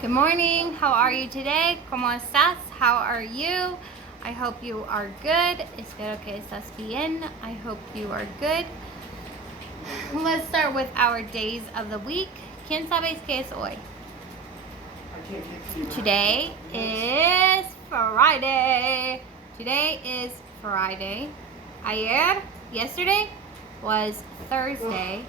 Good morning. How are you today? ¿Cómo estás? How are you? I hope you are good. Espero que estás bien. I hope you are good. Let's start with our days of the week. ¿Quién sabes qué es hoy? Today is Friday. Today is Friday. Yesterday was Thursday.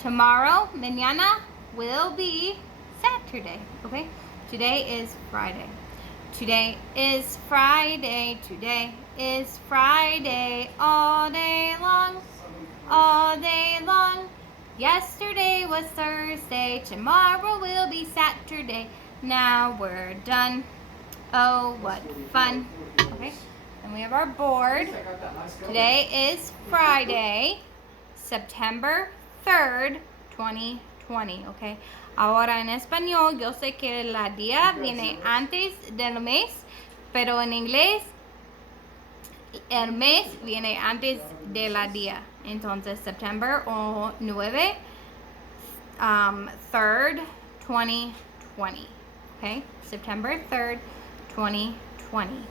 Tomorrow, mañana, will be Saturday. Okay? Today is Friday. Today is Friday. Today is Friday. All day long. All day long. Yesterday was Thursday. Tomorrow will be Saturday. Now we're done. Oh, what fun. Okay. And we have our board. Today is Friday, September 3rd, 2020. Okay. Ahora en español, yo sé que la día viene antes del mes, pero en inglés el mes viene antes de la día. Entonces, September 9, 3rd, 2020. Okay, September 3rd, 2020.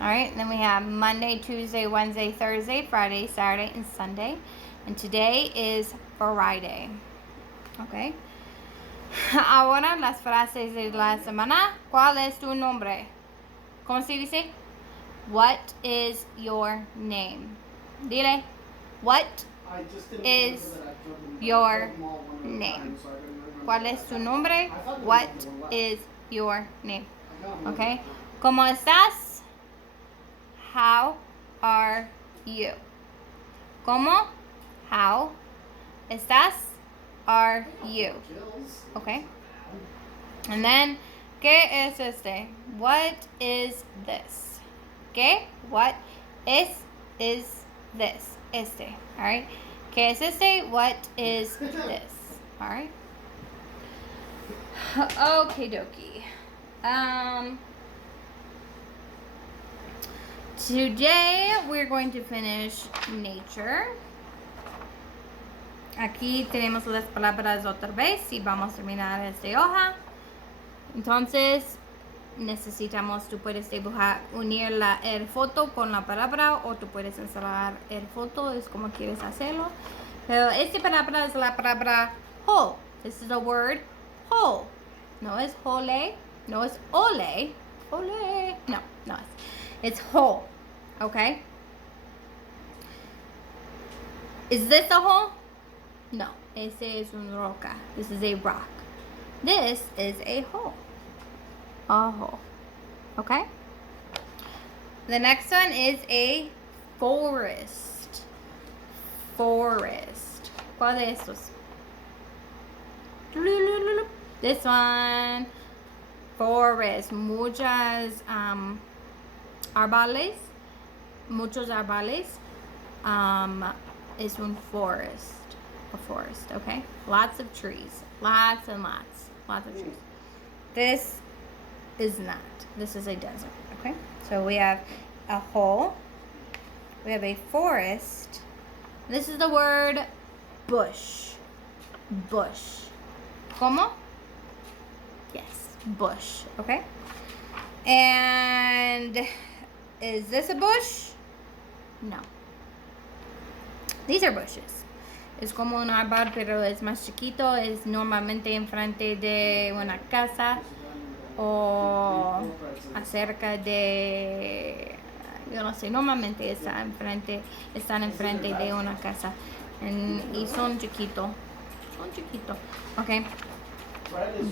All right, and then we have Monday, Tuesday, Wednesday, Thursday, Friday, Saturday, and Sunday. And today is Friday. Okay. Ahora las frases de la semana. ¿Cuál es tu nombre? ¿Cómo se dice? What is your name? Dile. What is your name? ¿Cuál es tu nombre? What is your name? Okay. ¿Cómo estás? How are you? ¿Cómo? How estás? Are you? Okay. And then, ¿qué es este? What is this? ¿Qué? What is this? Este. All right. ¿Qué es este? What is this? All right. Okay, dokie. Today we're going to finish nature. Aquí tenemos las palabras otra vez y vamos a terminar esta hoja. Entonces necesitamos, tú puedes dibujar, unir el foto con la palabra o tú puedes instalar el foto, es como quieres hacerlo. Pero esta palabra es la palabra whole. This is the word whole. No es hole, no es ole. Ole. No es. It's whole. Okay? Is this a hole? No. Ese es un roca. This is a rock. This is a hole. A hole. Okay? The next one is a forest. Forest. ¿Cuál de estos? This one. Forest. Muchos árboles. Es un forest. A forest, okay? Lots of trees. Lots and lots. Lots of trees. This is not. This is a desert, okay? So we have a hole. We have a forest. This is the word bush. Bush. ¿Cómo? Yes, bush, okay? And is this a bush? No. These are bushes. Es como un árbol, pero es más chiquito. Es normalmente enfrente de una casa o acerca de, yo no sé, normalmente están enfrente de una casa. Y son chiquitos. Okay.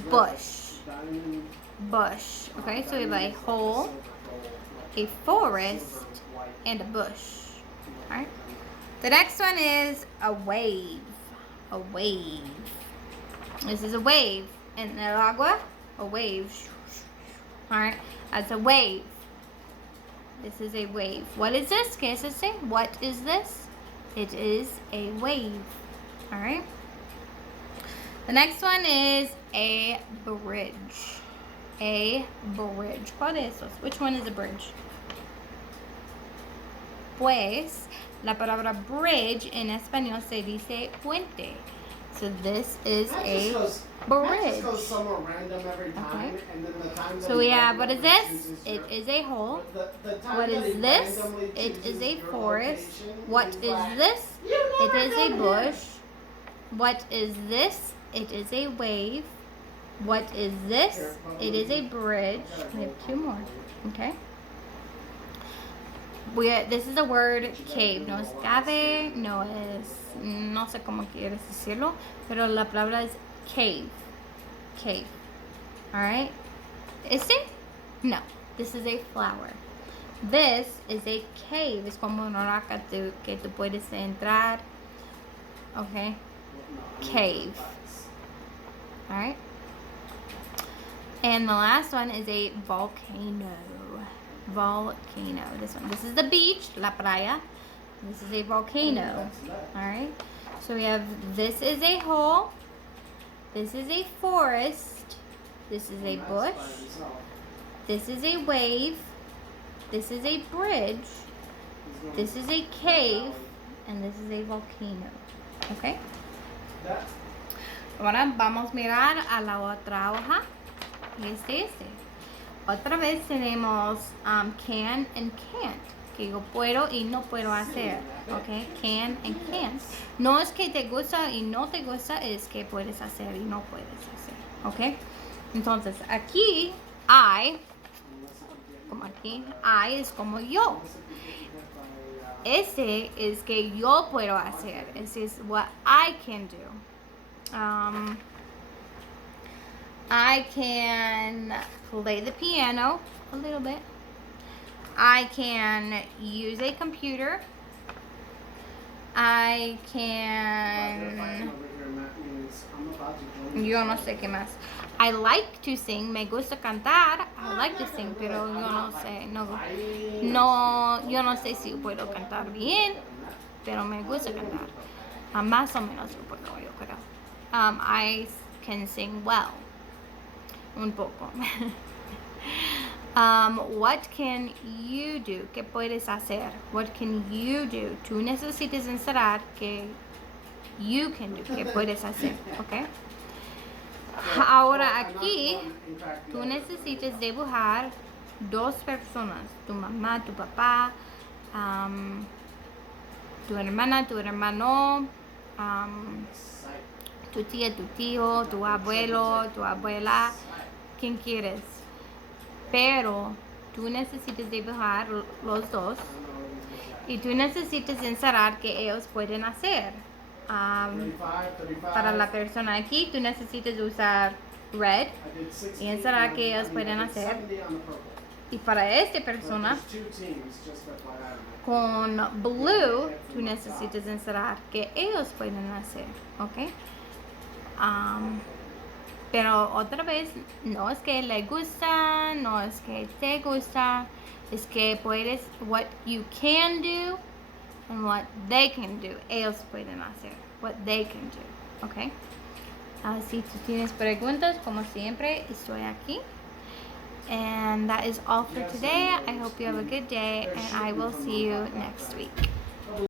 Bush. Bush. Okay, so we have a hole, a forest, and a bush. All right. The next one is a wave. A wave. This is a wave. En el agua, a wave. Alright, that's a wave. This is a wave. What is this? ¿Qué es este? What is this? It is a wave. Alright. The next one is a bridge. A bridge. ¿Cuál de estos? Which one is a bridge? Pues, la palabra bridge en español se dice puente. So this is Matt a Matt bridge. just goes somewhere random every time, Okay. and then the time that So he we have, what is randomly this? chooses It your- is a hole. the time What that he is this? randomly It is chooses a your forest. location, What he's is like, this? "You It never is a come bush. here." What is this? It is a wave. What is this? It is a bridge. We have two more. Okay. This is the word cave. No es cave, no sé cómo quieres decirlo, pero la palabra es cave. Cave. Alright? No. This is a flower. This is a cave. Es como una roca que tú puedes entrar. Okay? Cave. Alright? And the last one is a volcano. Volcano. This one. This is the beach, la playa. This is a volcano. Alright? So we have, this is a hole. This is a forest. This is a bush. This is a wave. This is a bridge. This is a cave. And this is a volcano. Okay? Ahora vamos a mirar a la otra hoja. Y este. Otra vez tenemos can and can't. Que yo puedo y no puedo hacer. Okay? Can and can't. No es que te gusta y no te gusta, es que puedes hacer y no puedes hacer. Okay? Entonces, aquí, como aquí, I es como yo. Ese es que yo puedo hacer. Ese es what I can do. I can play the piano a little bit. I can use a computer. I can... Yo no sé qué más. I like to sing. Me gusta cantar. I like to sing, pero yo no sé. Yo no sé si puedo cantar bien, pero me gusta cantar. Más o menos lo puedo, yo creo. I can sing well. Un poco. What can you do? ¿Qué puedes hacer? What can you do? Tú necesitas enseñar que you can do. ¿Qué puedes hacer? ¿Ok? Ahora aquí, tú necesitas dibujar dos personas. Tu mamá, tu papá, tu hermana, tu hermano, tu tía, tu tío, tu abuelo, tu abuela, quien quieres. Pero tú necesitas dibujar los dos y tú necesitas enseñar que ellos pueden hacer. Para la persona aquí, tú necesitas usar red y enseñar que ellos pueden hacer. Y para esta persona, con blue, tú necesitas enseñar que ellos pueden hacer. ¿Ok? Pero otra vez, no es que le gusta, no es que te gusta, es que puedes, what you can do and what they can do. Ellos pueden hacer, what they can do, ¿ok? Si tú tienes preguntas, como siempre, estoy aquí. And that is all for today. I hope you have a good day, and I will see you next week.